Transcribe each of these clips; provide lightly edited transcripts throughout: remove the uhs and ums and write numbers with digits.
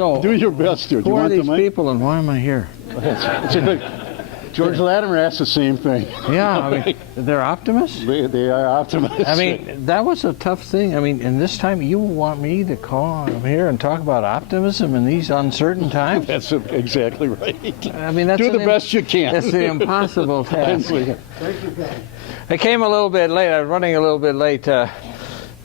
So, do your best, dude. Who you are want these the mic? people and why am I here? George Latimer asked the same thing. Yeah, I mean, they're optimists? They are optimists. I mean, that was a tough thing. I mean, and this time you want me to call here and talk about optimism in these uncertain times? That's exactly right. I mean, that's do the best you can. That's the impossible task. Thank you. I came a little bit late. I was running a little bit late.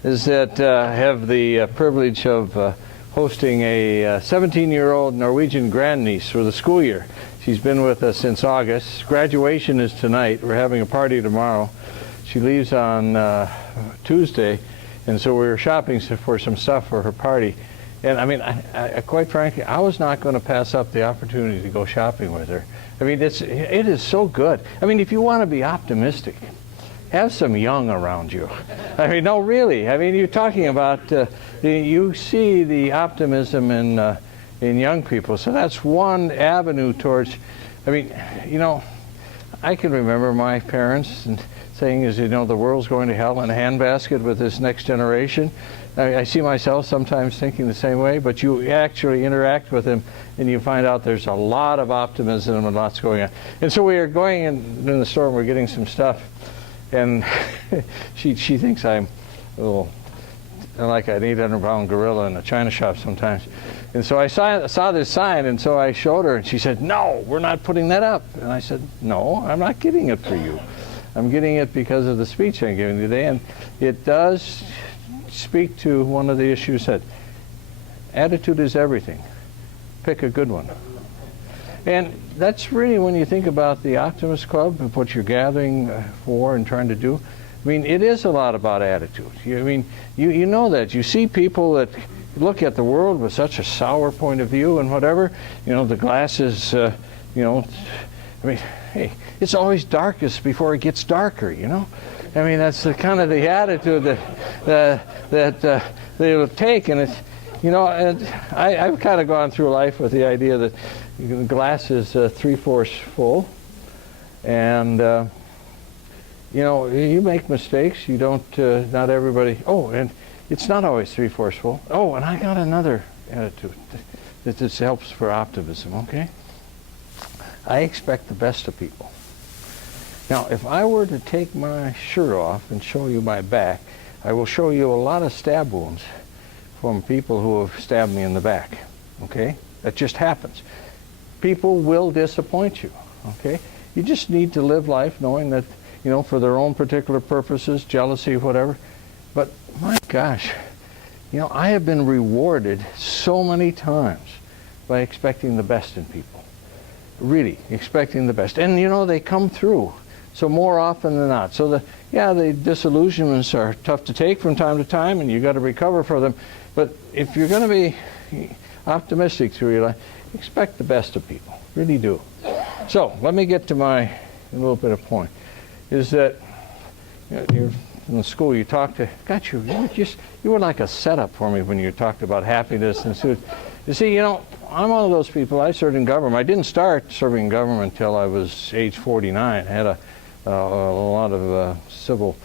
Is that I have the privilege of hosting a 17-year-old Norwegian grandniece for the school year. She's been with us since August. Graduation is tonight. We're having a party tomorrow. She leaves on Tuesday, and so we were shopping for some stuff for her party. And I mean, I quite frankly, I was not going to pass up the opportunity to go shopping with her. I mean, it is so good. I mean, if you want to be optimistic, have some young around you. I mean, no, really. I mean, you're talking about, you see the optimism in young people. So that's one avenue towards, I mean, you know, I can remember my parents saying, as you know, the world's going to hell in a handbasket with this next generation. I see myself sometimes thinking the same way, but you actually interact with them and you find out there's a lot of optimism and lots going on. And so we are going in the store and we're getting some stuff, and she thinks I'm a little like an 800-pound gorilla in a china shop sometimes. And so I saw this sign, and so I showed her, and she said, "No, we're not putting that up." And I said, "No, I'm not getting it for you. I'm getting it because of the speech I'm giving today." And it does speak to one of the issues that attitude is everything. Pick a good one. And that's really, when you think about the Optimist Club and what you're gathering for and trying to do, I mean, it is a lot about attitude. I mean, you know that. You see people that look at the world with such a sour point of view and whatever. You know, the glass is, you know, I mean, hey, it's always darkest before it gets darker, you know? I mean, that's the kind of the attitude that they will take. And it's, you know, and I've kind of gone through life with the idea that the glass is 3/4 full. And, you know, you make mistakes. You don't, not everybody, oh, and it's not always 3/4 full. Oh, and I got another attitude that this helps for optimism, okay? I expect the best of people. Now, if I were to take my shirt off and show you my back, I will show you a lot of stab wounds from people who have stabbed me in the back, okay? That just happens. People will disappoint you, okay? You just need to live life knowing that, you know, for their own particular purposes, jealousy, whatever. But my gosh, you know, I have been rewarded so many times by expecting the best in people. Really, expecting the best. And, you know, they come through. So more often than not. So the disillusionments are tough to take from time to time, and you got to recover from them. But if you're going to be optimistic through your life, expect the best of people. Really do. So let me get to my little bit of point. Is that, you know, you're in school, you talked to, got you were like a setup for me when you talked about happiness and so. You see, you know, I'm one of those people. I served in government. I didn't start serving in government until I was age 49. I had a lot of civil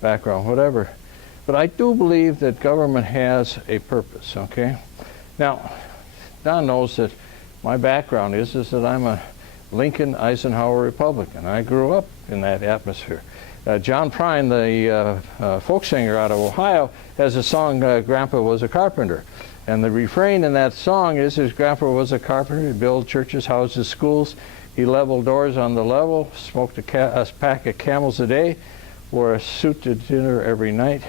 background, whatever. But I do believe that government has a purpose, okay? Now, Don knows that my background is that I'm a Lincoln Eisenhower Republican. I grew up in that atmosphere. John Prine, the folk singer out of Ohio, has a song, Grandpa Was a Carpenter. And the refrain in that song is, his grandpa was a carpenter. He built churches, houses, schools. He leveled doors on the level, smoked a pack of Camels a day, wore a suit to dinner every night,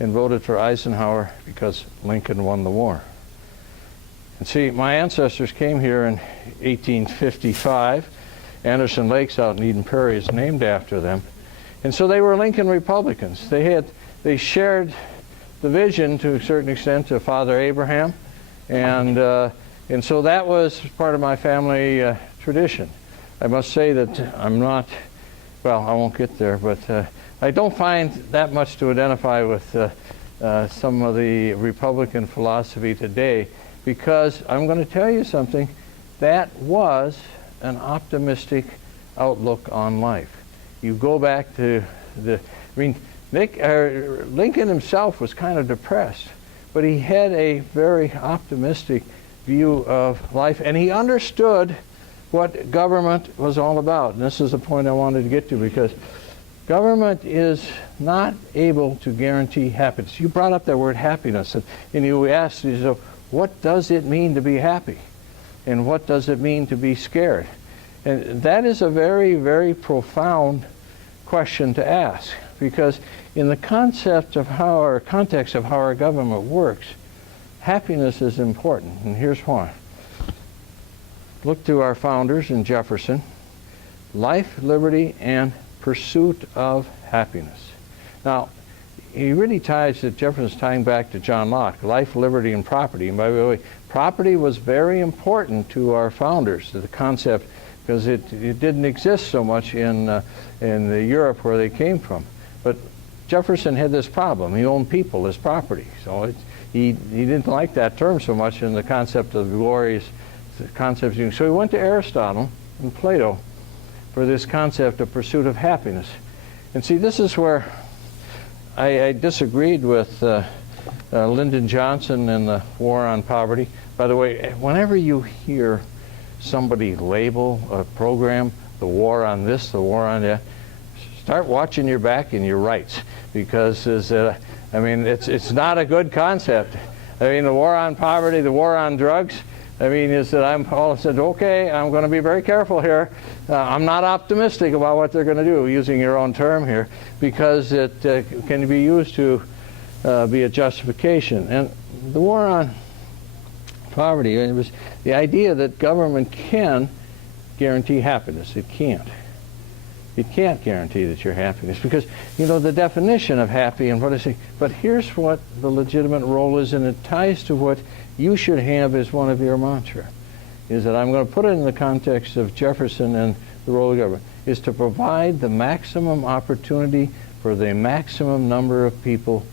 and voted for Eisenhower because Lincoln won the war. And see, my ancestors came here in 1855. Anderson Lakes out in Eden Prairie is named after them. And so they were Lincoln Republicans. They shared the vision to a certain extent to Father Abraham, and so that was part of my family tradition. I must say that I'm not, well, I won't get there, but I don't find that much to identify with some of the Republican philosophy today, because I'm going to tell you something, that was an optimistic outlook on life. You go back to Lincoln himself was kind of depressed, but he had a very optimistic view of life, and he understood what government was all about. And this is the point I wanted to get to, because government is not able to guarantee happiness. You brought up that word happiness, and you asked yourself, what does it mean to be happy? And what does it mean to be scared? And that is a very, very profound question to ask, because in the context of how our government works, happiness is important, and here's why. Look to our founders in Jefferson: life, liberty, and pursuit of happiness. Now, he really ties that Jefferson's tying back to John Locke: life, liberty, and property. And by the way, property was very important to our founders, to the concept, because it didn't exist so much in the Europe where they came from. But Jefferson had this problem: he owned people as property. So he didn't like that term so much in the concept of glorious concepts. So he went to Aristotle and Plato for this concept of pursuit of happiness. And see, this is where I disagreed with Lyndon Johnson and the war on poverty. By the way, whenever you hear somebody label a program the war on this, the war on that, start watching your back and your rights, because I mean, it's not a good concept. I mean, the war on poverty, the war on drugs, I mean, is that I said, okay, I'm going to be very careful here. I'm not optimistic about what they're going to do, using your own term here, because it can be used to be a justification. And the war on poverty, it was the idea that government can guarantee happiness. It can't. It can't guarantee that you're happiness, because, you know, the definition of happy and what I say, but here's what the legitimate role is, and it ties to what you should have as one of your mantra, is that I'm going to put it in the context of Jefferson and the role of government, is to provide the maximum opportunity for the maximum number of people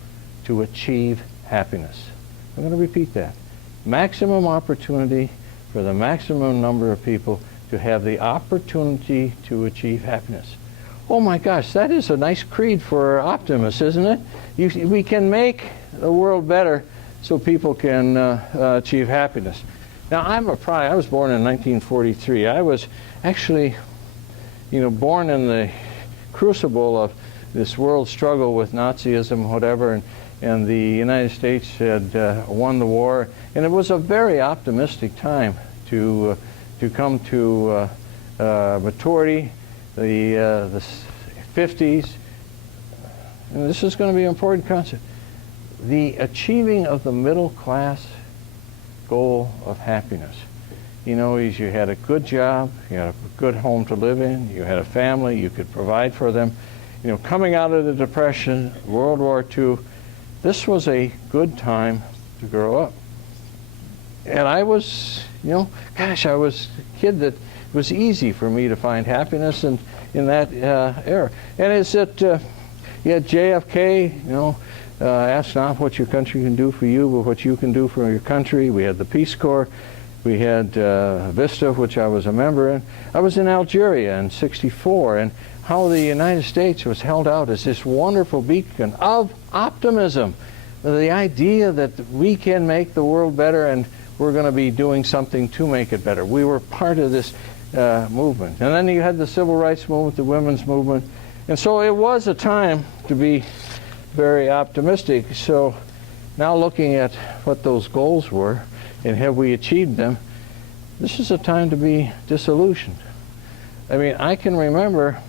to achieve happiness. I'm going to repeat that. Maximum opportunity for the maximum number of people to have the opportunity to achieve happiness. Oh my gosh, that is a nice creed for optimists, isn't it? We can make the world better so people can achieve happiness. Now, I was born in 1943. I was actually, you know, born in the crucible of this world struggle with Nazism, whatever, and the United States had won the war, and it was a very optimistic time to come to maturity, the 50s. And this is going to be an important concept. The achieving of the middle class goal of happiness. You know, is you had a good job, you had a good home to live in, you had a family, you could provide for them. You know, coming out of the Depression, World War II, this was a good time to grow up. And I was, you know, gosh, I was a kid that it was easy for me to find happiness in that era. And it's that you had JFK, you know, ask not what your country can do for you, but what you can do for your country. We had the Peace Corps. We had Vista, which I was a member in. I was in Algeria in '64, and how the United States was held out as this wonderful beacon of optimism. The idea that we can make the world better, and we're going to be doing something to make it better. We were part of this movement. And then you had the civil rights movement, the women's movement. And so it was a time to be very optimistic. So now looking at what those goals were, and have we achieved them, this is a time to be disillusioned. I mean, I can remember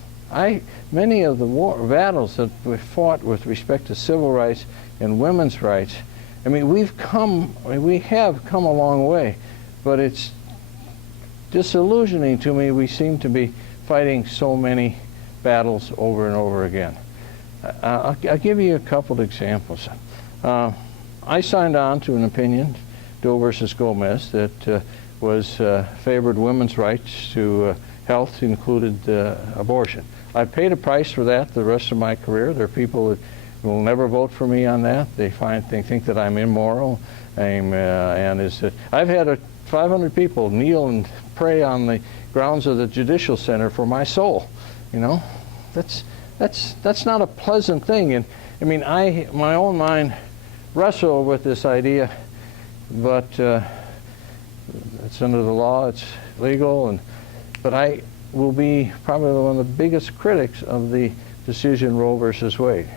many of the battles that we fought with respect to civil rights and women's rights. I mean, we have come a long way, but it's disillusioning to me. We seem to be fighting so many battles over and over again. I'll give you a couple examples. I signed on to an opinion, Doe versus Gomez, that favored women's rights to health, included abortion. I paid a price for that the rest of my career. There are people that will never vote for me on that. They think that I'm immoral. I've had 500 people kneel and pray on the grounds of the Judicial Center for my soul. You know, that's not a pleasant thing. And I mean, my own mind wrestle with this idea, but it's under the law, it's legal, but I will be probably one of the biggest critics of the decision Roe versus Wade.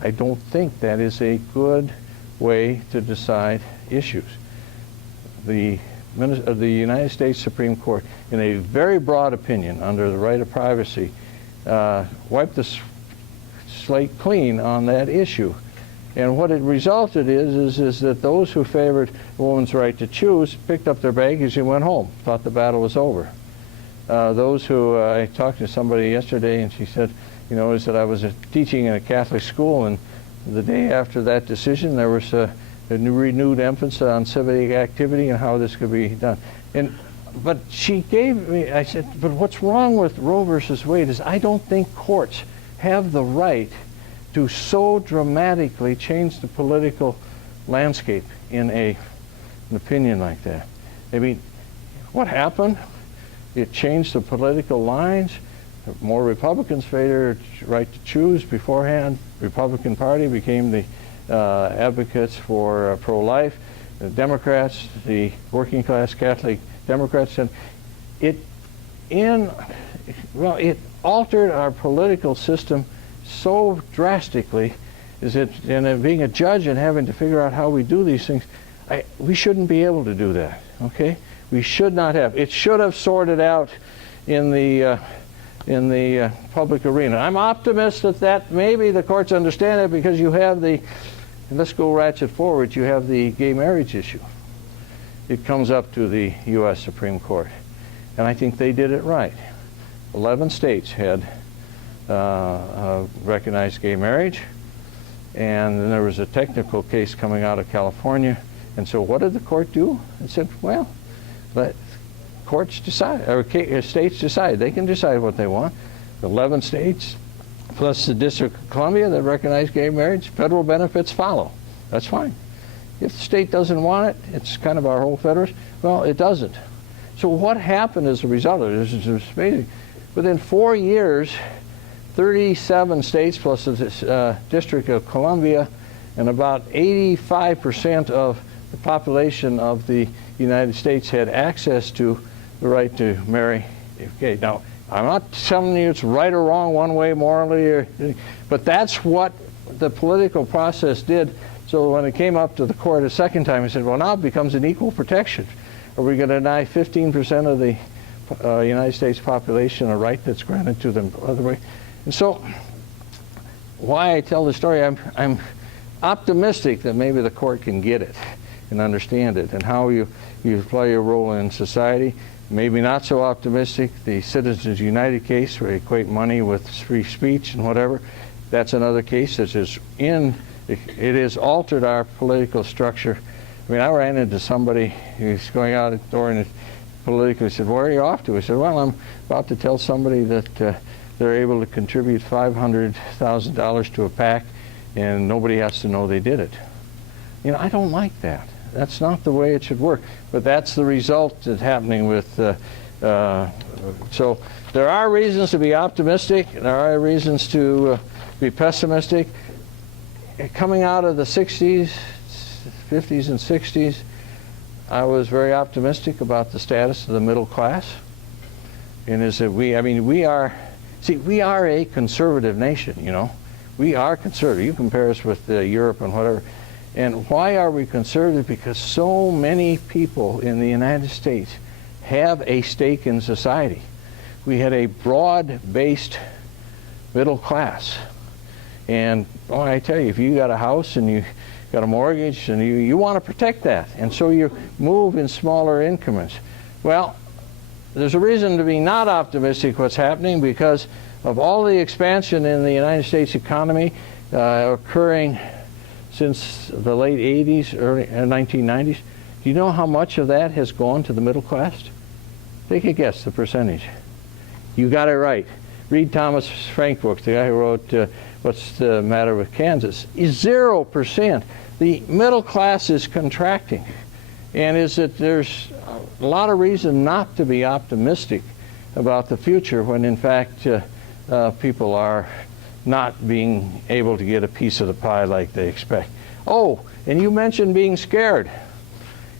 I don't think that is a good way to decide issues. The United States Supreme Court, in a very broad opinion under the right of privacy, wiped the slate clean on that issue. And what it resulted is that those who favored a woman's right to choose picked up their baggage and went home, thought the battle was over. Those who, I talked to somebody yesterday and she said, you know, is that I was teaching in a Catholic school, and the day after that decision there was a renewed emphasis on civic activity and how this could be done. But she gave me, I said, but what's wrong with Roe versus Wade is I don't think courts have the right to so dramatically change the political landscape in an opinion like that. I mean, what happened? It changed the political lines. More Republicans favored right to choose beforehand. Republican Party became the advocates for pro-life. The Democrats, the working class Catholic Democrats, and it altered our political system so drastically. And being a judge and having to figure out how we do these things, we shouldn't be able to do that. Okay, we should not have. It should have sorted out in the public arena. I'm optimistic that maybe the courts understand it, because you have and let's go ratchet forward, you have the gay marriage issue. It comes up to the U.S. Supreme Court, and I think they did it right. 11 states had recognized gay marriage, and then there was a technical case coming out of California, and so what did the court do? It said, well, let courts decide, or states decide. They can decide what they want. 11 states, plus the District of Columbia that recognize gay marriage, federal benefits follow. That's fine. If the state doesn't want it, it's kind of our whole federation. Well, it doesn't. So what happened as a result of this is amazing. Within 4 years, 37 states plus the District of Columbia, and about 85% of the population of the United States had access to the right to marry gay. Now, I'm not telling you it's right or wrong one way morally, but that's what the political process did. So when it came up to the court a second time, he said, well, now it becomes an equal protection. Are we going to deny 15% of the United States population a right that's granted to them the other way? And so why I tell the story, I'm optimistic that maybe the court can get it and understand it and how you play a role in society. Maybe not so optimistic. The Citizens United case, where they equate money with free speech and whatever, that's another case that is it has altered our political structure. I mean, I ran into somebody who's going out the door and politically said, where are you off to? I said, well, I'm about to tell somebody that they're able to contribute $500,000 to a PAC and nobody has to know they did it. You know, I don't like that. That's not the way it should work. But that's the result that's happening with, so there are reasons to be optimistic, there are reasons to be pessimistic. Coming out of the 60s, 50s and 60s, I was very optimistic about the status of the middle class. And is that we are a conservative nation, you know. We are conservative. You compare us with Europe and whatever. And why are we conservative? Because so many people in the United States have a stake in society. We had a broad-based middle class. And I tell you, if you got a house and you got a mortgage and you want to protect that, and so you move in smaller increments. Well, there's a reason to be not optimistic what's happening, because of all the expansion in the United States economy occurring since the late 80s, early 1990s. Do you know how much of that has gone to the middle class? Take a guess, the percentage. You got it right. Read Thomas Frankfurt, the guy who wrote What's the Matter with Kansas, is 0%. The middle class is contracting. And is that there's a lot of reason not to be optimistic about the future when in fact people are not being able to get a piece of the pie like they expect. Oh, and you mentioned being scared.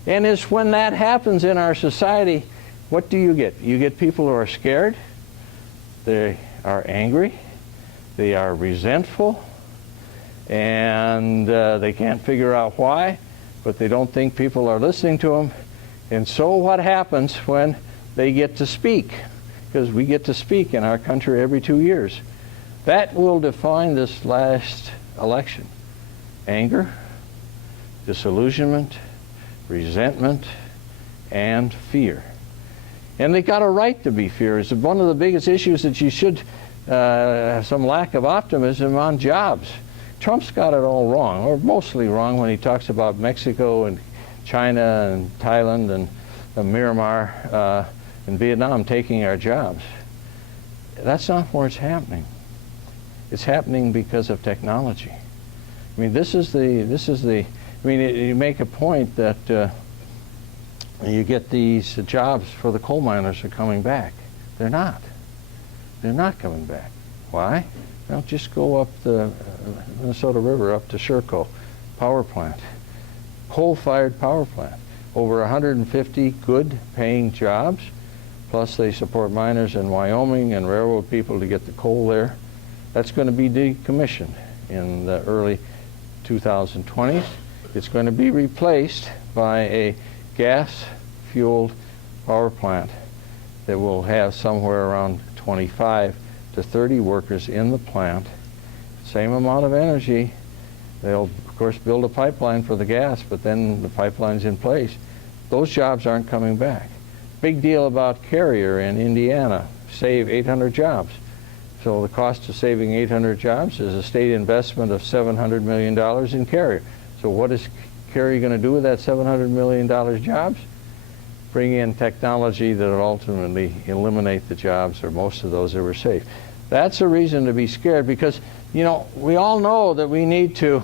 And it's when that happens in our society, what do you get? You get people who are scared, they are angry, they are resentful, and they can't figure out why, but they don't think people are listening to them. And so what happens when they get to speak? Because we get to speak in our country every 2 years. That will define this last election. Anger, disillusionment, resentment, and fear. And they got a right to be fear. It's one of the biggest issues that you should have some lack of optimism on jobs. Trump's got it all wrong, or mostly wrong, when he talks about Mexico and China and Thailand and Myanmar and Vietnam taking our jobs. That's not where it's happening. It's happening because of technology. I mean, you make a point that you get these jobs for the coal miners are coming back. They're not. They're not coming back. Why? Well, just go up the Minnesota River, up to Sherco power plant, coal-fired power plant. Over 150 good-paying jobs, plus they support miners in Wyoming and railroad people to get the coal there. That's going to be decommissioned in the early 2020s. It's going to be replaced by a gas-fueled power plant that will have somewhere around 25 to 30 workers in the plant. Same amount of energy. They'll, of course, build a pipeline for the gas, but then the pipeline's in place. Those jobs aren't coming back. Big deal about Carrier in Indiana. Save 800 jobs. So the cost of saving 800 jobs is a state investment of $700 million in Carrier. So what is Carrier going to do with that $700 million jobs? Bring in technology that will ultimately eliminate the jobs, or most of those that were saved. That's a reason to be scared, because, you know, we all know that we need to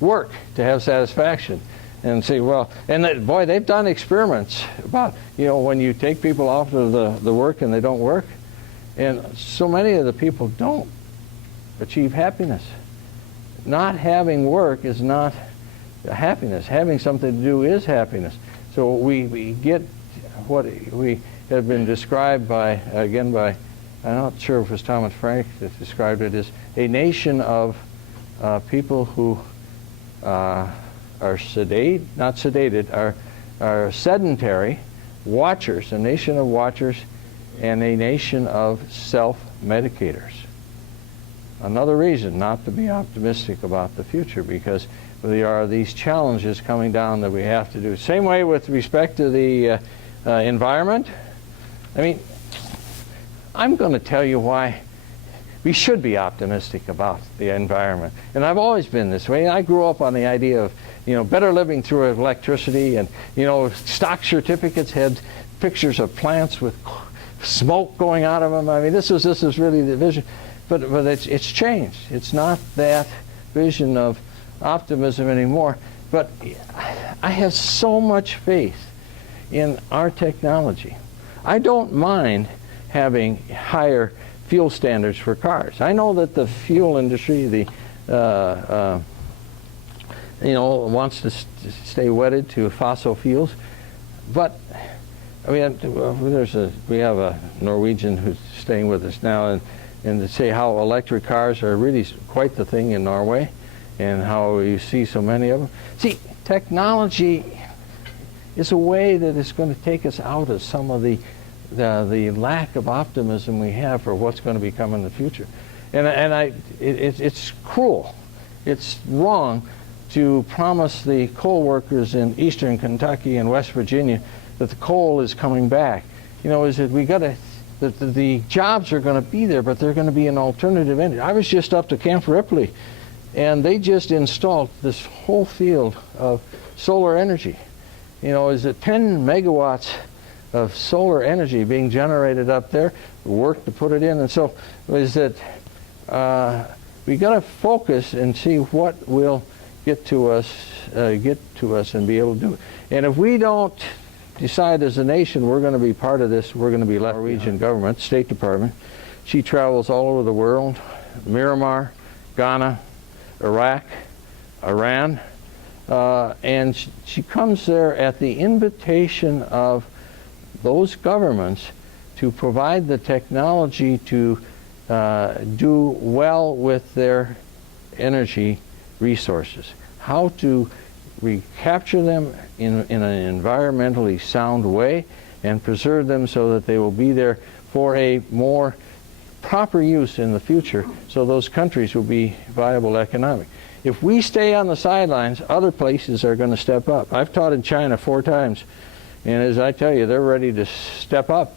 work to have satisfaction. And say, well, and boy, they've done experiments about, you know, when you take people off of the work and they don't work. And so many of the people don't achieve happiness. Not having work is not happiness. Having something to do is happiness. So we get what we have been described by, again, by, I'm not sure if it was Thomas Frank that described it, as a nation of people who are not sedated, are sedentary watchers, a nation of watchers, and a nation of self-medicators. Another reason not to be optimistic about the future, because there are these challenges coming down that we have to do. Same way with respect to the environment. I mean, I'm going to tell you why we should be optimistic about the environment. And I've always been this way. I grew up on the idea of, you know, better living through electricity, and, you know, stock certificates had pictures of plants with smoke going out of them. I mean, this is really the vision. But it's changed. It's not that vision of optimism anymore. But I have so much faith in our technology. I don't mind having higher fuel standards for cars. I know that the fuel industry, wants to stay wedded to fossil fuels, but I mean, we have a Norwegian who's staying with us now, and to say how electric cars are really quite the thing in Norway, and how you see so many of them. See, technology is a way that is going to take us out of some of the lack of optimism we have for what's going to become in the future. It's cruel. It's wrong to promise the coal workers in eastern Kentucky and West Virginia that the coal is coming back. You know, is that the jobs are going to be there, but they're going to be an alternative energy. I was just up to Camp Ripley, and they just installed this whole field of solar energy. You know, is it 10 megawatts of solar energy being generated up there, work to put it in. And so is that we got to focus and see what will get to us and be able to do it. And if we don't decide as a nation we're going to be part of this, we're going to be Norwegian government, State Department. She travels all over the world Myanmar, Ghana, Iraq, Iran, and she comes there at the invitation of those governments to provide the technology to do well with their energy resources, how to recapture them in an environmentally sound way and preserve them so that they will be there for a more proper use in the future, so those countries will be viable economic. If we stay on the sidelines, other places are going to step up. I've taught in China 4 times, and as I tell you, they're ready to step up.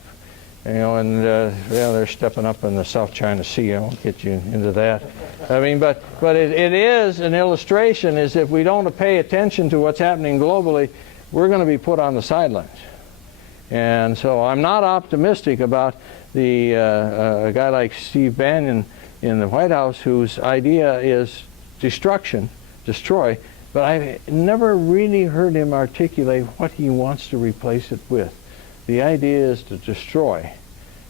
You know, and yeah, they're stepping up in the South China Sea. I won't get you into that. I mean, but it is an illustration, is if we don't pay attention to what's happening globally, we're going to be put on the sidelines. And so I'm not optimistic about a guy like Steve Bannon in the White House, whose idea is destruction, destroy, but I never really heard him articulate what he wants to replace it with. The idea is to destroy.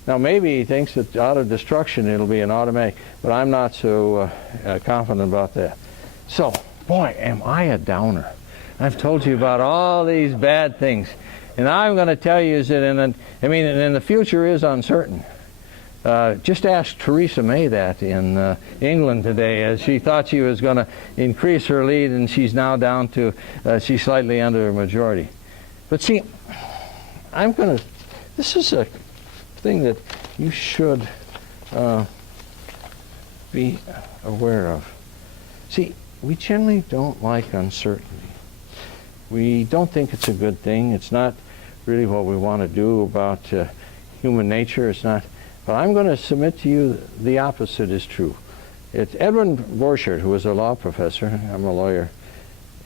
Now maybe he thinks that out of destruction it'll be an automatic, but I'm not so confident about that. So, boy, am I a downer. I've told you about all these bad things. And I'm going to tell you is that and the future is uncertain. Just ask Theresa May that in England today, as she thought she was going to increase her lead, and she's now down to, she's slightly under a majority. But see, this is a thing that you should be aware of. See, we generally don't like uncertainty. We don't think it's a good thing. It's not really what we want to do about human nature. It's not. But I'm going to submit to you the opposite is true. It's Edwin Borchardt, who was a law professor. I'm a lawyer.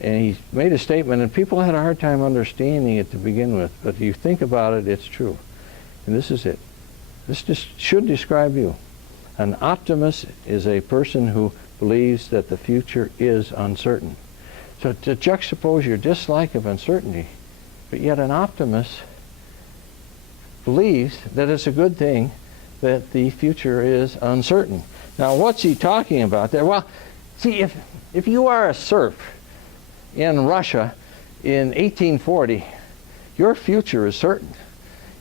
And he made a statement, and people had a hard time understanding it to begin with. But if you think about it, it's true. And this is it. This just should describe you. An optimist is a person who believes that the future is uncertain. So to juxtapose your dislike of uncertainty, but yet an optimist believes that it's a good thing that the future is uncertain. Now, what's he talking about there? Well, see, if you are a serf in Russia in 1840, your future is certain.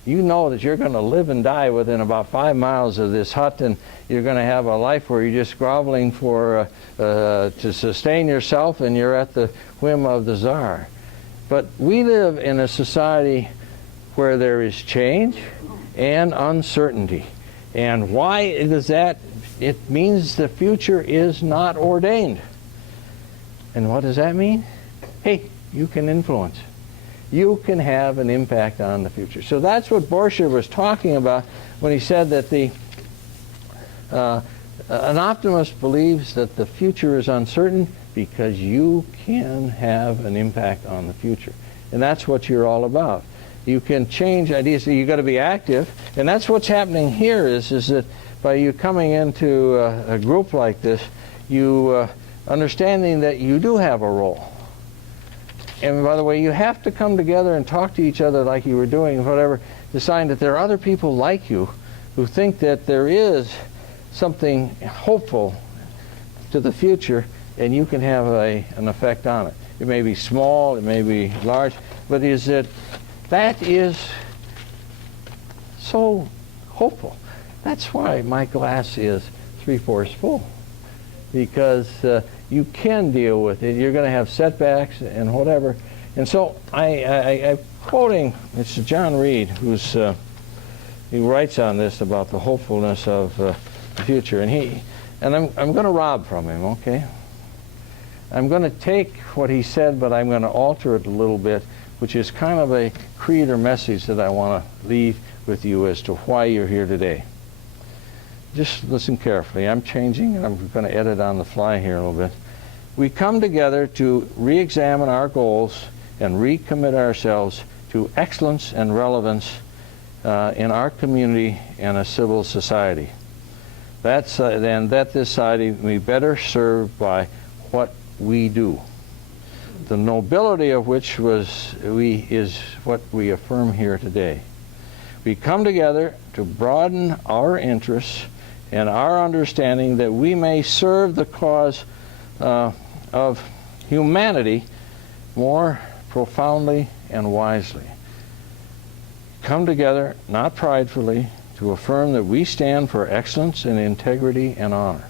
You know that you're going to live and die within about 5 miles of this hut, and you're going to have a life where you're just groveling for to sustain yourself, and you're at the whim of the Tsar. But we live in a society where there is change and uncertainty. And why is that? It means the future is not ordained. And what does that mean? Hey, you can influence. You can have an impact on the future. So that's what Borchardt was talking about when he said that an optimist believes that the future is uncertain because you can have an impact on the future. And that's what you're all about. You can change ideas. You've got to be active. And that's what's happening here is that by you coming into a group like this, you understanding that you do have a role. And by the way, you have to come together and talk to each other like you were doing, whatever, decide that there are other people like you who think that there is something hopeful to the future, and you can have an effect on it. It may be small, it may be large, but that is so hopeful. That's why my glass is 3/4 full, because you can deal with it. You're going to have setbacks and whatever. And so I'm quoting, it's John Reed, he writes on this about the hopefulness of the future. And I'm going to rob from him, okay? I'm going to take what he said, but I'm going to alter it a little bit, which is kind of a creed or message that I want to leave with you as to why you're here today. Just listen carefully. I'm changing, and I'm going to edit on the fly here a little bit. We come together to re-examine our goals and recommit ourselves to excellence and relevance in our community and a civil society. Then that this society may be better served by what we do. The nobility of which is what we affirm here today. We come together to broaden our interests and our understanding that we may serve the cause of humanity more profoundly and wisely. Come together, not pridefully, to affirm that we stand for excellence and integrity and honor.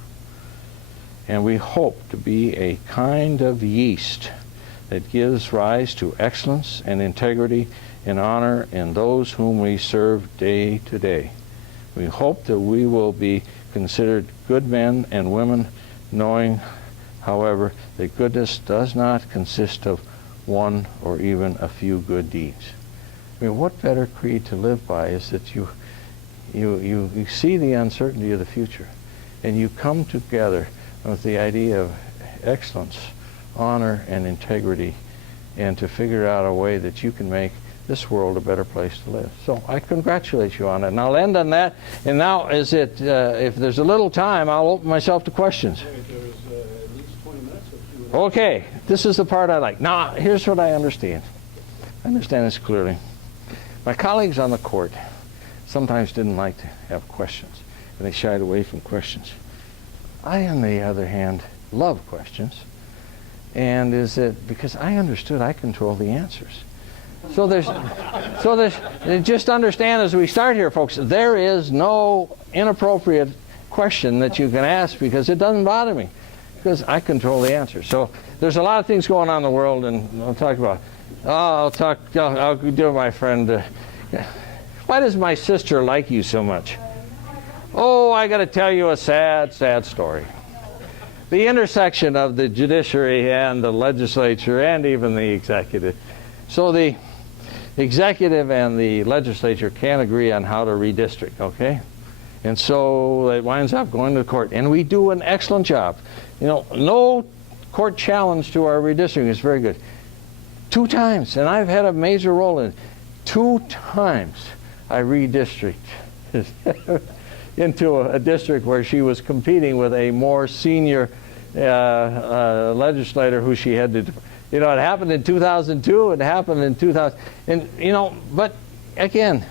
And we hope to be a kind of yeast that gives rise to excellence and integrity and honor in those whom we serve day to day. We hope that we will be considered good men and women, knowing, however, that goodness does not consist of one or even a few good deeds. I mean, what better creed to live by is that you see the uncertainty of the future, and you come together with the idea of excellence, honor, and integrity, and to figure out a way that you can make this world a better place to live. So I congratulate you on it. And I'll end on that. And now, if there's a little time, I'll open myself to questions. There's at least 20 minutes of Q&A. Okay, this is the part I like. Now, here's what I understand. I understand this clearly. My colleagues on the court sometimes didn't like to have questions, and they shied away from questions. I, on the other hand, love questions, and because I understood I control the answers. So just understand as we start here, folks, there is no inappropriate question that you can ask because it doesn't bother me, because I control the answer. So there's a lot of things going on in the world, and I'll talk about. I'll do my friend. Why does my sister like you so much? Oh, I got to tell you a sad, sad story. The intersection of the judiciary and the legislature and even the executive. So the executive and the legislature can't agree on how to redistrict, okay? And so it winds up going to court. And we do an excellent job. You know, no court challenge to our redistricting is very good. 2 times, and I've had a major role in it. 2 times I redistricted into a district where she was competing with a more senior legislator who she had to, you know, it happened in 2002, it happened in 2000, and, you know, but again,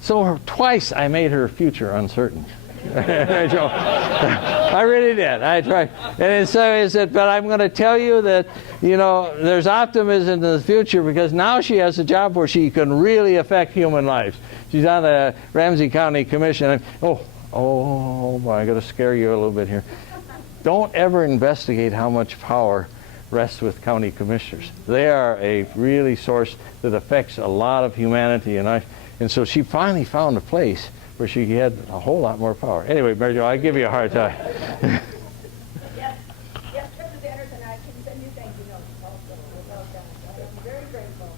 so twice I made her future uncertain. I really did. I tried. And so but I'm going to tell you that, you know, there's optimism in the future because now she has a job where she can really affect human lives. She's on the Ramsey County Commission. Oh boy, I got to scare you a little bit here. Don't ever investigate how much power rests with county commissioners. They are a really source that affects a lot of humanity, and so she finally found a place where she had a whole lot more power. Anyway, Mary Jo, I give you a hard time. Yes, Mrs. Anderson, I can send you thank you notes also about that. I am very grateful.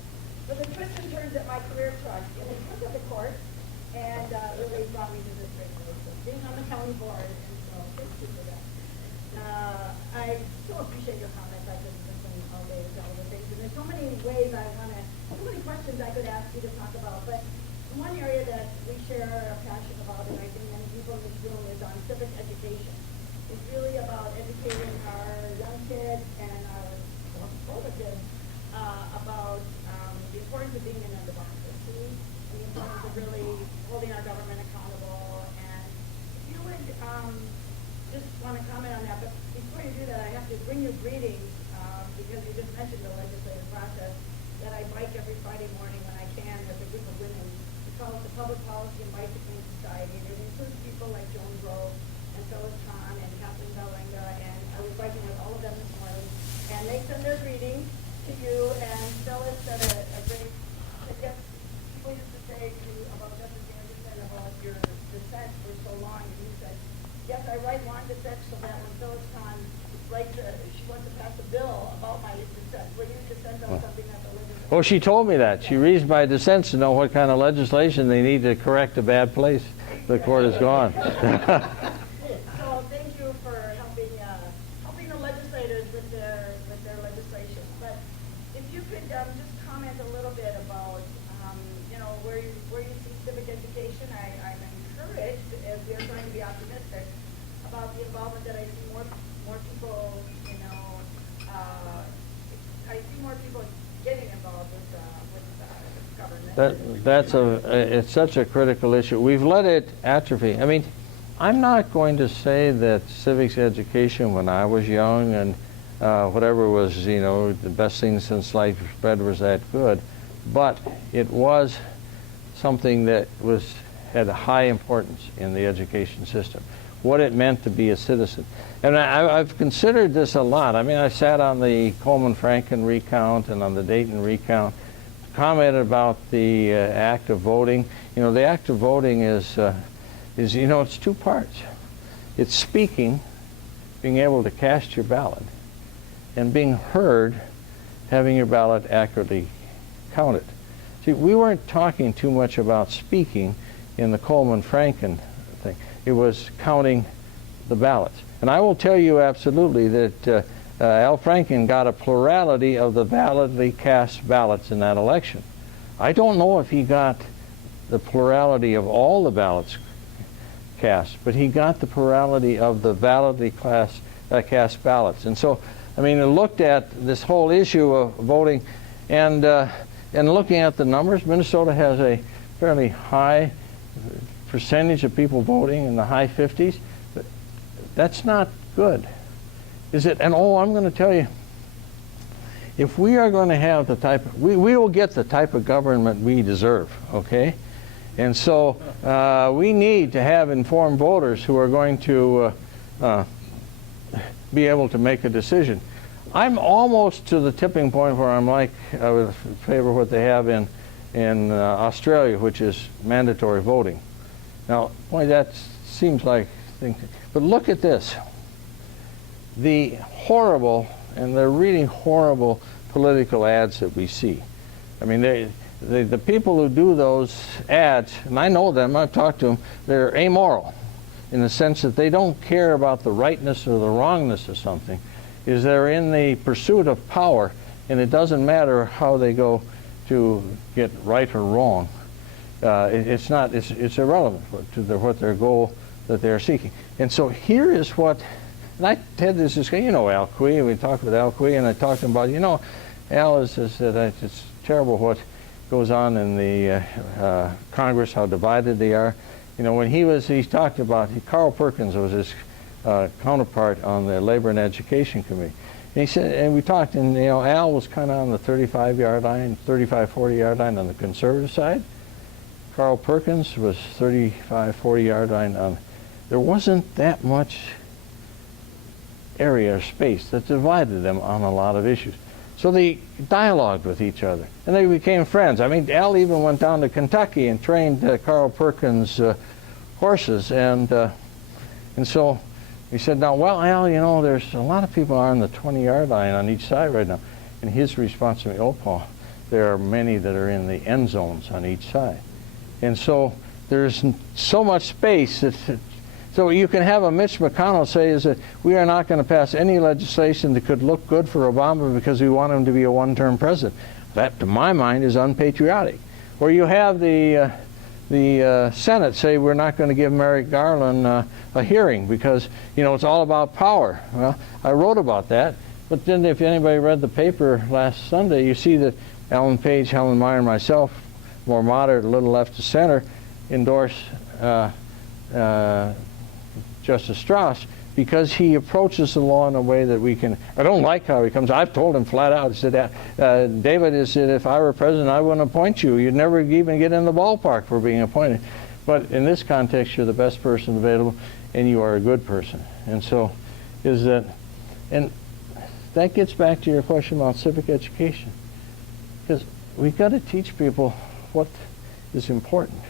But the twists and turns that my career took, it was put to the court, and really brought me to this great place of being on the county board, and so thank you for that. I so appreciate your comments. I could listen all day to all the things, and there's so many ways so many questions I could ask you to talk about, but one area that we share a passion about, and I think many people in this room, is on civic education. It's really about educating our young kids and our older kids about the importance of being in a democracy, and the importance of really holding our government accountable. And if you would just want to comment on that, but before you do that, I have to bring you greetings because you just mentioned the legislative process that I bike every Friday morning when I can with a group of women. Called the Public Policy and Bicycling Society, and it includes people like Joan Grove, and so is Tom and Kathleen Belinga, and I was biking with all of them this morning, and they send their greetings to you, and Phyllis said a great, yes, people used to say to you about Justice Anderson about your dissent for so long, and you said, yes, I write long dissents so that when Phyllis Kahn she wants to pass a bill about my dissent, will you dissent on something that the legislature? Oh, she told me that. She reads my dissents to know what kind of legislation they need to correct a bad place. The court is gone. So thank you for helping the legislators with their legislation. But if you could just comment a little bit about you know where you see civic education. I'm encouraged, as we are trying to be optimistic, about the involvement that I see more people. You know, I see more people getting involved with government. It's such a critical issue. We've let it atrophy. I mean, I'm not going to say that civics education when I was young and whatever was, the best thing since sliced bread was that good, but it was something that had a high importance in the education system, what it meant to be a citizen. And I've considered this a lot. I mean, I sat on the Coleman-Franken recount and on the Dayton recount, commented about the act of voting. The act of voting is it's two parts. It's speaking, being able to cast your ballot, and being heard, having your ballot accurately counted. See, we weren't talking too much about speaking in the Coleman-Franken thing. It was counting the ballots. And I will tell you absolutely that Al Franken got a plurality of the validly cast ballots in that election. I don't know if he got the plurality of all the ballots cast, but he got the plurality of the validly cast ballots. And so, I mean, I looked at this whole issue of voting, and looking at the numbers, Minnesota has a fairly high percentage of people voting in the high 50s, but that's not good, is it? And I'm going to tell you, if we are going to have the type, we will get the type of government we deserve, okay? And so we need to have informed voters who are going to be able to make a decision. I'm almost to the tipping point where I'm like, I would favor what they have in Australia, which is mandatory voting. Now, boy, that seems like things, but look at this. The horrible, and they're really horrible political ads that we see. I mean, the people who do those ads, and I know them, I've talked to them, they're amoral in the sense that they don't care about the rightness or the wrongness of something. Is they're in the pursuit of power, and it doesn't matter how they go to get right or wrong. It's irrelevant to what their goal that they're seeking. And so here is what, and I had this discussion, Al Quee, we talked with Al Quee, and I talked to him about, Al said it's terrible what goes on in the Congress, how divided they are. When he talked about, Carl Perkins was his counterpart on the Labor and Education Committee. And he said, and we talked, and Al was kind of on the 35-yard line, 35, 40-yard line on the conservative side. Carl Perkins was 35, 40-yard line on. There wasn't that much area or space that divided them on a lot of issues. So they dialogued with each other, and they became friends. I mean, Al even went down to Kentucky and trained Carl Perkins' horses, and so he said, now, well, Al, there's a lot of people on the 20-yard line on each side right now. And his response to me, Paul, there are many that are in the end zones on each side. And so there's so much space. So you can have a Mitch McConnell say is that we are not going to pass any legislation that could look good for Obama because we want him to be a one-term president. That, to my mind, is unpatriotic. Or you have the Senate say we're not going to give Merrick Garland a hearing because, it's all about power. Well, I wrote about that. But then if anybody read the paper last Sunday, you see that Ellen Page, Helen Meyer, and myself, more moderate, a little left to center, endorse Justice Strauss because he approaches the law in a way that we can. I don't like how he comes. I've told him flat out. I said, David, said, if I were president, I wouldn't appoint you. You'd never even get in the ballpark for being appointed. But in this context, you're the best person available, and you are a good person. And so, and that gets back to your question about civic education, because we've got to teach people what is important.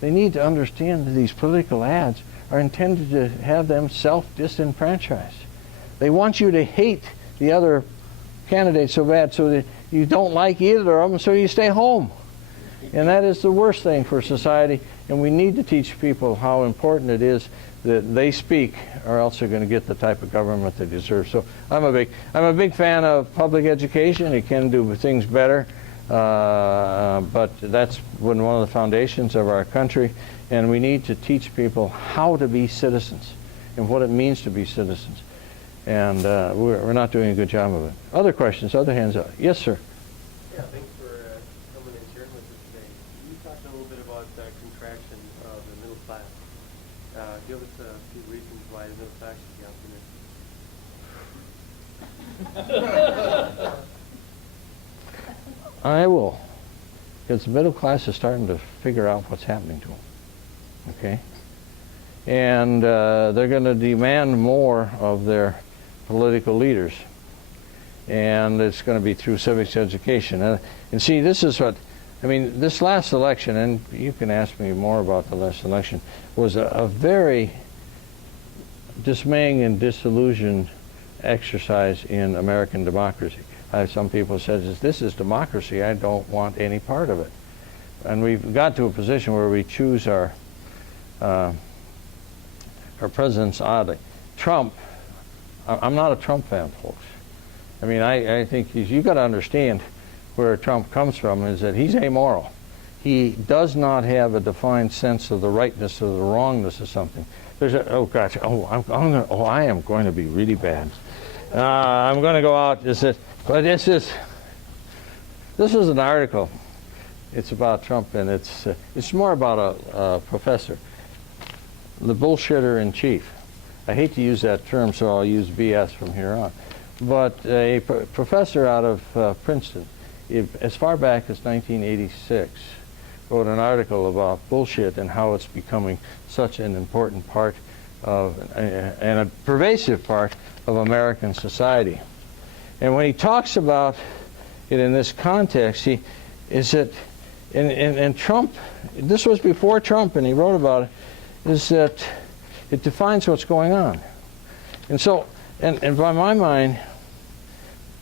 They need to understand that these political ads are intended to have them self-disenfranchised. They want you to hate the other candidate so bad so that you don't like either of them, so you stay home. And that is the worst thing for society, and we need to teach people how important it is that they speak, or else they're going to get the type of government they deserve. So I'm a big fan of public education. It can do things better, but that's one of the foundations of our country, and we need to teach people how to be citizens and what it means to be citizens. And we're not doing a good job of it. Other questions? Other hands up. Yes, sir. Yeah, thanks for coming and sharing with us today. You talked a little bit about contraction of the middle class. give us a few reasons why the middle class should be optimistic? I will, because the middle class is starting to figure out what's happening to them. Okay? And they're going to demand more of their political leaders. And it's going to be through civics education. And see, this is what, I mean, this last election, and you can ask me more about the last election, was a very dismaying and disillusioned exercise in American democracy. Some people said, this is democracy, I don't want any part of it. And we've got to a position where we choose our presidents oddly. Trump, I'm not a Trump fan, folks. I mean, I think you've got to understand where Trump comes from is that he's amoral. He does not have a defined sense of the rightness or the wrongness of something. There's a, oh gosh, I am going to be really bad. I'm going to go out. But this is an article. It's about Trump, and it's more about a professor, the bullshitter in chief. I hate to use that term, so I'll use BS from here on. But a professor out of Princeton, as far back as 1986, wrote an article about bullshit and how it's becoming such an important part of, and a pervasive part of American society. And when he talks about it in this context, and Trump, this was before Trump, and he wrote about it, is that it defines what's going on. And so, and by my mind,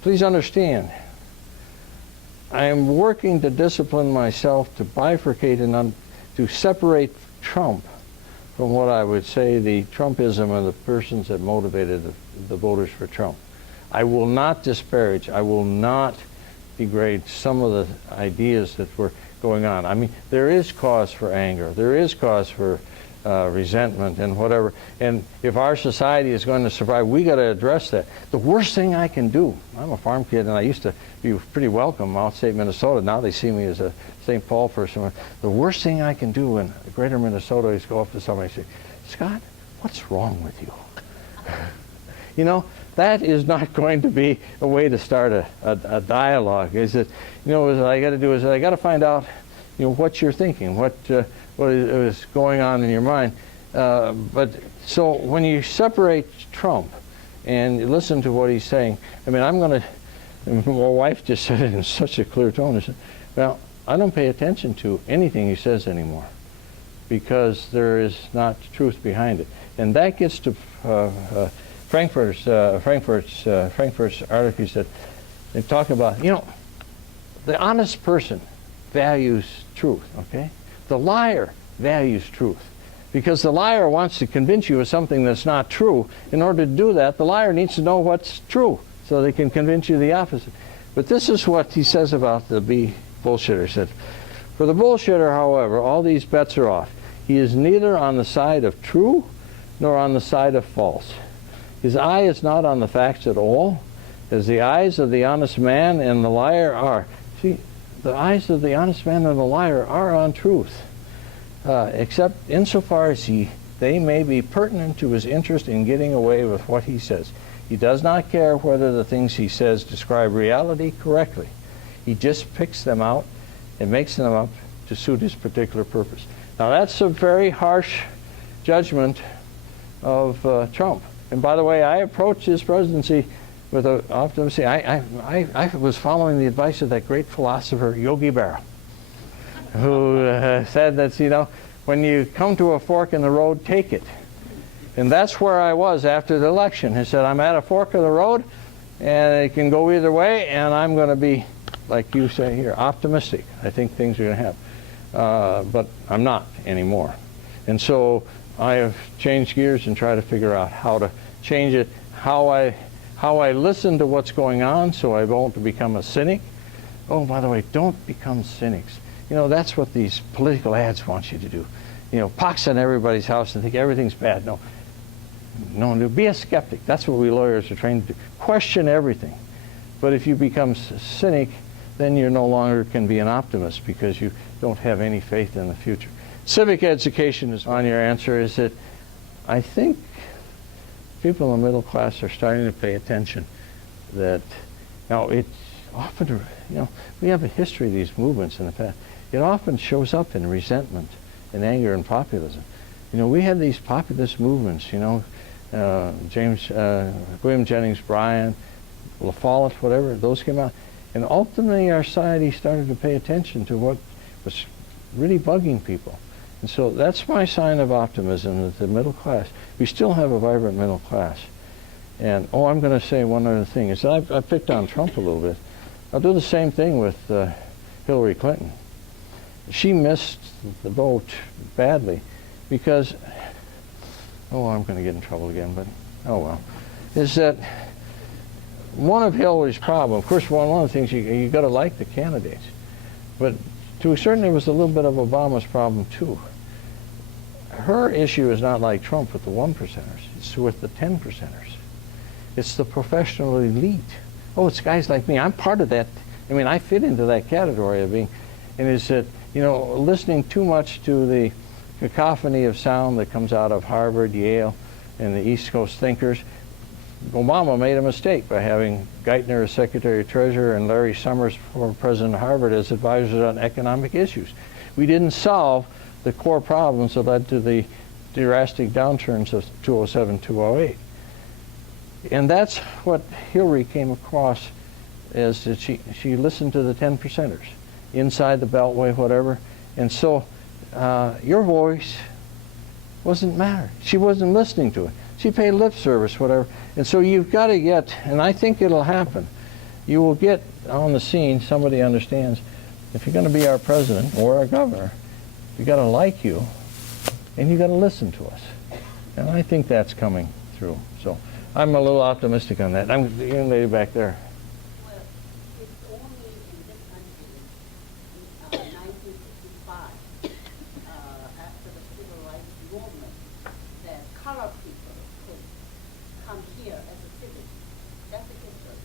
please understand, I am working to discipline myself to bifurcate and to separate Trump from what I would say the Trumpism of the persons that motivated the voters for Trump. I will not disparage, I will not degrade some of the ideas that were going on. I mean, there is cause for anger, there is cause for resentment and whatever. And if our society is going to survive, we got to address that. The worst thing I can do, I'm a farm kid and I used to be pretty welcome outstate Minnesota. Now they see me as a St. Paul person. The worst thing I can do in greater Minnesota is go up to somebody and say, Scott, what's wrong with you? You know, that is not going to be a way to start a dialogue. Is that, you know, what I got to do is I got to find out, you know, what you're thinking, what is going on in your mind. But so when you separate Trump and you listen to what he's saying, I mean, my wife just said it in such a clear tone. She said, well, I don't pay attention to anything he says anymore because there is not truth behind it. And that gets to Frankfurt's article. He said, they talk about, you know, the honest person values truth, okay? The liar values truth because the liar wants to convince you of something that's not true. In order to do that, the liar needs to know what's true so they can convince you the opposite. But this is what he says about the bullshitter. He said, for the bullshitter, however, all these bets are off. He is neither on the side of true nor on the side of false. His eye is not on the facts at all, as the eyes of the honest man and the liar are. See, the eyes of the honest man and the liar are on truth, except insofar as they may be pertinent to his interest in getting away with what he says. He does not care whether the things he says describe reality correctly. He just picks them out and makes them up to suit his particular purpose. Now that's a very harsh judgment of Trump. And by the way, I approached his presidency with optimism. I was following the advice of that great philosopher, Yogi Berra, who said that, you know, when you come to a fork in the road, take it. And that's where I was after the election. He said, I'm at a fork of the road, and it can go either way, and I'm going to be, like you say here, optimistic. I think things are going to happen. But I'm not anymore. And so I have changed gears and tried to figure out how to change it, how I listen to what's going on so I won't become a cynic. Oh, by the way, don't become cynics. You know, that's what these political ads want you to do. You know, pox on everybody's house and think everything's bad. No, be a skeptic. That's what we lawyers are trained to do. Question everything. But if you become cynic, then you no longer can be an optimist because you don't have any faith in the future. Civic education is on your answer is that I think people in the middle class are starting to pay attention that, it's often, we have a history of these movements in the past. It often shows up in resentment and anger and populism. We had these populist movements, William Jennings Bryan, La Follette, whatever, those came out. And ultimately our society started to pay attention to what was really bugging people. And so that's my sign of optimism, that the middle class, we still have a vibrant middle class. And, I'm going to say one other thing, is that I picked on Trump a little bit. I'll do the same thing with Hillary Clinton. She missed the vote badly because, I'm going to get in trouble again, but oh well, is that one of Hillary's problems, of course, one of the things, you got to like the candidates, but to a certain, it was a little bit of Obama's problem too. Her issue is not like Trump with the 1%ers, it's with the 10%ers. It's the professional elite. It's guys like me. I'm part of that. I fit into that category of being, and is that, listening too much to the cacophony of sound that comes out of Harvard, Yale, and the East Coast thinkers. Obama made a mistake by having Geithner as Secretary of Treasury and Larry Summers, former president of Harvard, as advisors on economic issues. We didn't solve the core problems that led to the drastic downturns of 2007, 2008. And that's what Hillary came across as, that she listened to the 10%ers, inside the Beltway, whatever. And so your voice wasn't matter. She wasn't listening to it. She paid lip service, whatever. And so you've got to get, and I think it'll happen, you will get on the scene somebody understands, if you're going to be our president or our governor, you got to like you, and you got to listen to us. And I think that's coming through. So I'm a little optimistic on that. I'm the young lady back there. Well, it's only in this country, 1965, after the civil rights movement, that colored people could come here as a citizen. That's the history.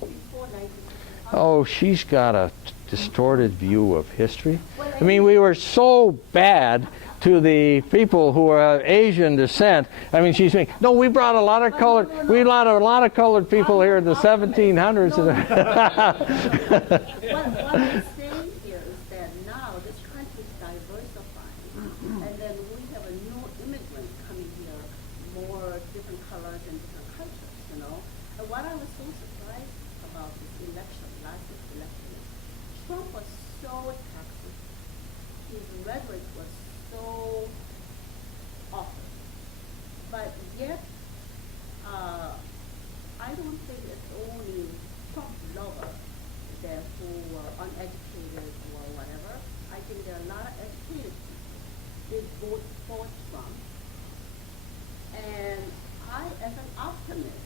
Before 1965. She's got a distorted view of history. We were so bad to the people who are Asian descent. She's saying, no, we brought a lot of colored, we brought a lot of colored people here in the 1700s. What I'm saying here is that now this country is diversifying, and then we have a new immigrant coming here, more different colors and different cultures, And what I was so surprised about this election, last election, is Trump was so toxic. His rhetoric was so awful. But yet, I don't think it's only Trump lovers that who are uneducated or whatever. I think there are a lot of educated people. They vote for Trump. And I, as an optimist,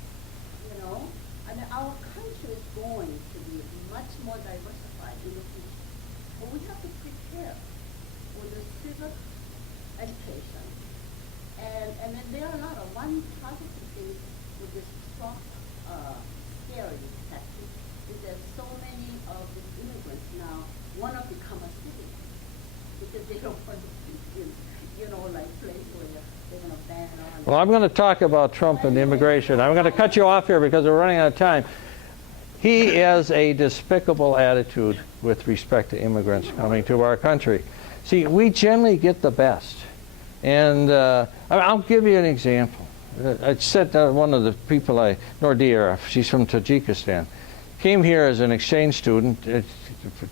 our country is going to be much more diversified in the future. But we have to prepare for the civic education. And then there are a lot of one positive thing with this Trump scary tactic is that so many of the immigrants now want to become a citizen because they don't want to be in, like place where they're going to ban on. Well, I'm going to talk about Trump and immigration. I'm going to cut you off here because we're running out of time. He has a despicable attitude with respect to immigrants coming to our country. See, we generally get the best. And I'll give you an example. I said one of the people, Nordia, she's from Tajikistan, came here as an exchange student.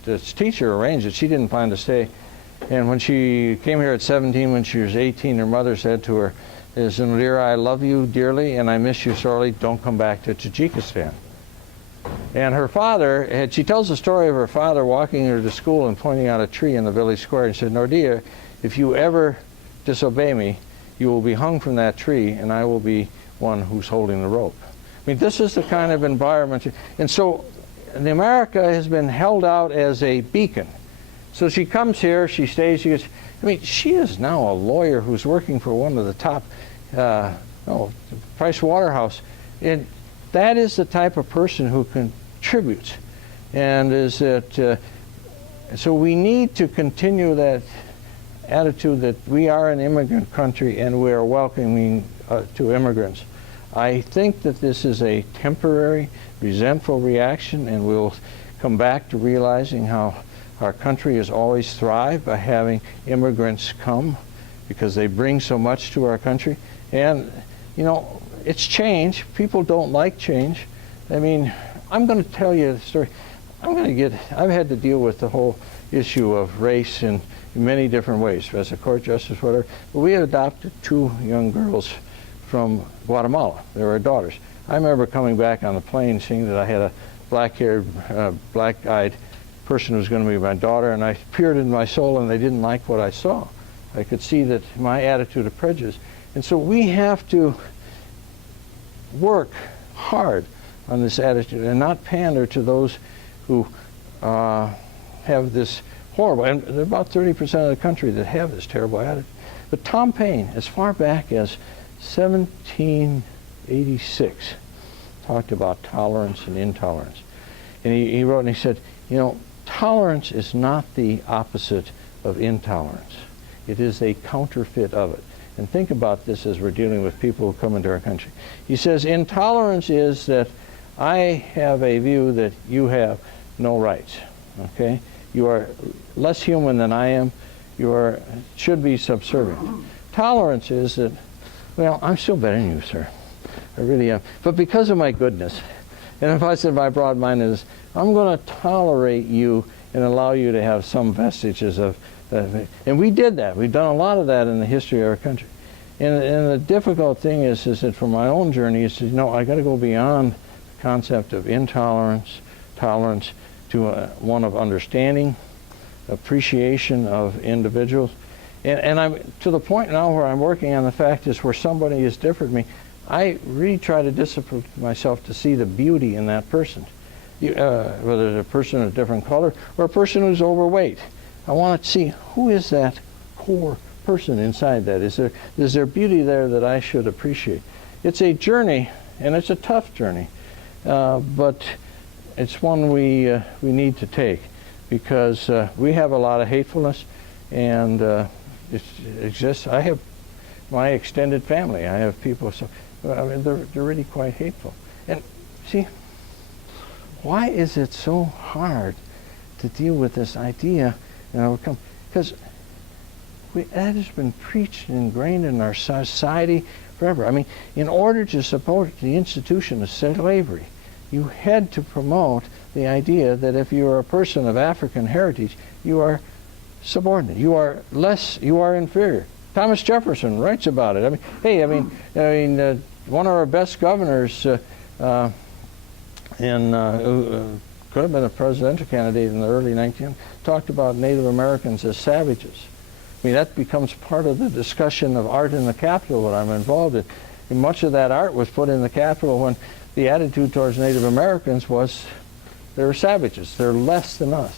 This teacher arranged it. She didn't plan to stay. And when she came here at 17, when she was 18, her mother said to her, Nordia, I love you dearly and I miss you sorely. Don't come back to Tajikistan. And her father, she tells the story of her father walking her to school and pointing out a tree in the village square and said, Nordia, if you ever disobey me, you will be hung from that tree and I will be one who's holding the rope. This is the kind of environment. And so America has been held out as a beacon. So she comes here, she stays, she gets, she is now a lawyer who's working for one of the top, Price Waterhouse. And that is the type of person who contributes. And is that, so we need to continue that. attitude that we are an immigrant country and we are welcoming to immigrants. I think that this is a temporary, resentful reaction, and we'll come back to realizing how our country has always thrived by having immigrants come, because they bring so much to our country. And, you know, it's change. People don't like change. I mean, I'm going to tell you the story. I've had to deal with the whole issue of race in many different ways, as a court justice, whatever. But we had adopted 2 young girls from Guatemala. They were our daughters. I remember coming back on the plane seeing that I had a black-haired, black-eyed person who was going to be my daughter, and I peered into my soul and they didn't like what I saw. I could see that my attitude of prejudice. And so we have to work hard on this attitude and not pander to those who have this horrible, and there are about 30% of the country that have this terrible attitude. But Tom Paine, as far back as 1786, talked about tolerance and intolerance. And he wrote and he said, you know, tolerance is not the opposite of intolerance. It is a counterfeit of it. And think about this as we're dealing with people who come into our country. He says, intolerance is that I have a view that you have no rights, okay? You are less human than I am. You should be subservient. Tolerance is that, well, I'm still better than you, sir. I really am. But because of my goodness, and if I said my broad-mindedness, I'm going to tolerate you and allow you to have some vestiges of that. And we did that. We've done a lot of that in the history of our country. And the difficult thing is that for my own journey is to, you know, I got to go beyond the concept of intolerance, tolerance, to one of understanding, appreciation of individuals. And I'm to the point now where I'm working on the fact is where somebody is different from me, I really try to discipline myself to see the beauty in that person. Whether it's a person of a different color or a person who's overweight. I want to see who is that core person inside that. Is there beauty there that I should appreciate? It's a journey, and it's a tough journey, but it's one we need to take, because we have a lot of hatefulness, and it exists. I have my extended family. I have people, so I mean, they're really quite hateful. And see, why is it so hard to deal with this idea and overcome? Because that has been preached and ingrained in our society forever. I mean, in order to support the institution of slavery, you had to promote the idea that if you are a person of African heritage, you are subordinate, you are less, you are inferior. Thomas Jefferson writes about it. I mean, hey, one of our best governors who could have been a presidential candidate in the early 1900s, talked about Native Americans as savages. I mean, that becomes part of the discussion of art in the Capitol that I'm involved in. And much of that art was put in the Capitol when the attitude towards Native Americans was they're savages, they're less than us.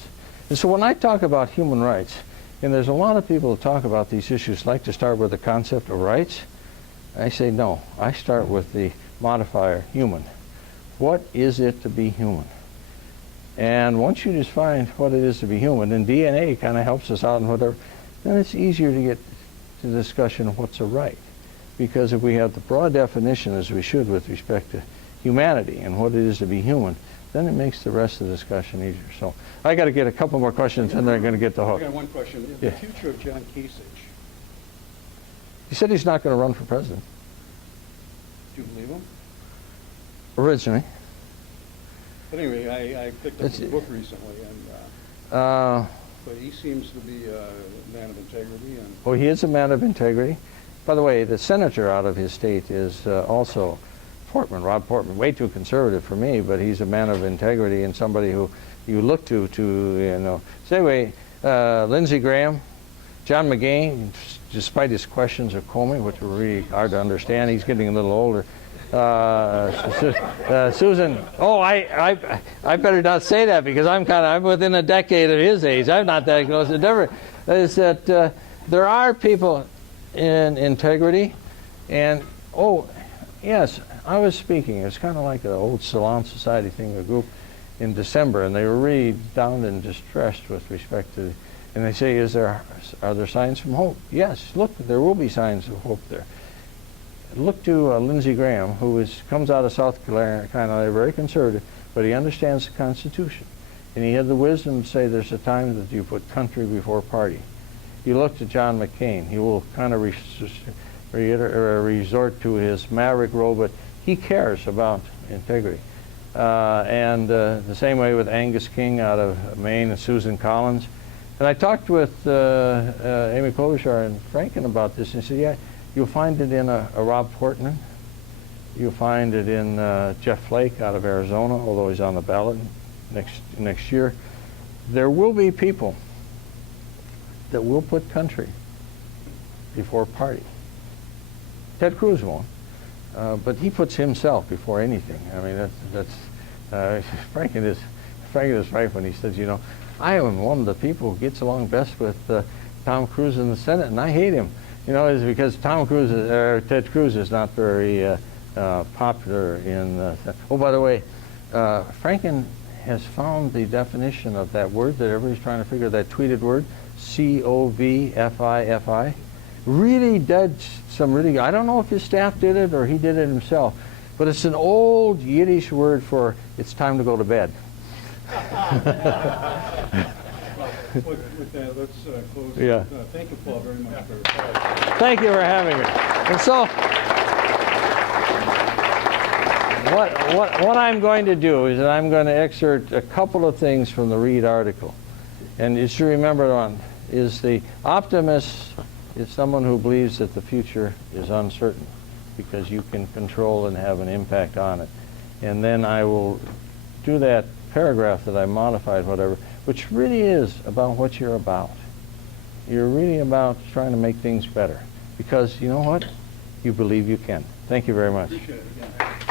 And so when I talk about human rights, and there's a lot of people who talk about these issues like to start with the concept of rights, I say no, I start with the modifier human. What is it to be human? And once you define what it is to be human, and DNA kind of helps us out and whatever, then it's easier to get to the discussion of what's a right. Because if we have the broad definition, as we should with respect to humanity and what it is to be human, then it makes the rest of the discussion easier. So I got to get a couple more questions, and then I'm going to get the hook. I got one question. Yeah. The future of John Kasich. He said he's not going to run for president. Do you believe him? Originally. But anyway, I picked up his book recently, and but he seems to be a man of integrity. And Well, he is a man of integrity. By the way, the senator out of his state is also Portman, Rob Portman, way too conservative for me, but he's a man of integrity and somebody who you look to you know. So anyway, Lindsey Graham, John McGain, despite his questions of Comey, which were really hard to understand, he's getting a little older. Susan, I better not say that because I'm within a decade of his age. I'm not that close. The difference is that there are people in integrity, and yes, I was speaking. It's kind of like an old Salon Society thing, a group in December, and they were really down and distressed with respect to And they say, are there signs from hope? Yes, look, there will be signs of hope there. Look to Lindsey Graham, who comes out of South Carolina, very conservative, but he understands the Constitution. And he had the wisdom to say there's a time that you put country before party. You look to John McCain. He will kind of resort to his maverick role, but he cares about integrity. And the same way with Angus King out of Maine and Susan Collins. And I talked with Amy Klobuchar and Franken about this, and he said, yeah, you'll find it in a Rob Portman. You'll find it in Jeff Flake out of Arizona, although he's on the ballot next year. There will be people that will put country before party. Ted Cruz won't, but he puts himself before anything. I mean, Franken is right when he says, you know, I am one of the people who gets along best with Tom Cruise in the Senate, and I hate him. You know, it's because Ted Cruz is not very popular in. Oh, by the way, Franken has found the definition of that word that everybody's trying to figure, that tweeted word, COVFIFI. Really did some really, I don't know if his staff did it or he did it himself, but it's an old Yiddish word for it's time to go to bed. With that, let's close. Yeah. Thank you, Paul, very much for Thank you for having me. And so, what I'm going to do is that I'm going to excerpt a couple of things from the Reed article. And you should remember one, is the optimist is someone who believes that the future is uncertain because you can control and have an impact on it. And then I will do that paragraph that I modified, whatever, which really is about what you're about. You're really about trying to make things better because you know what? You believe you can. Thank you very much. appreciate it again.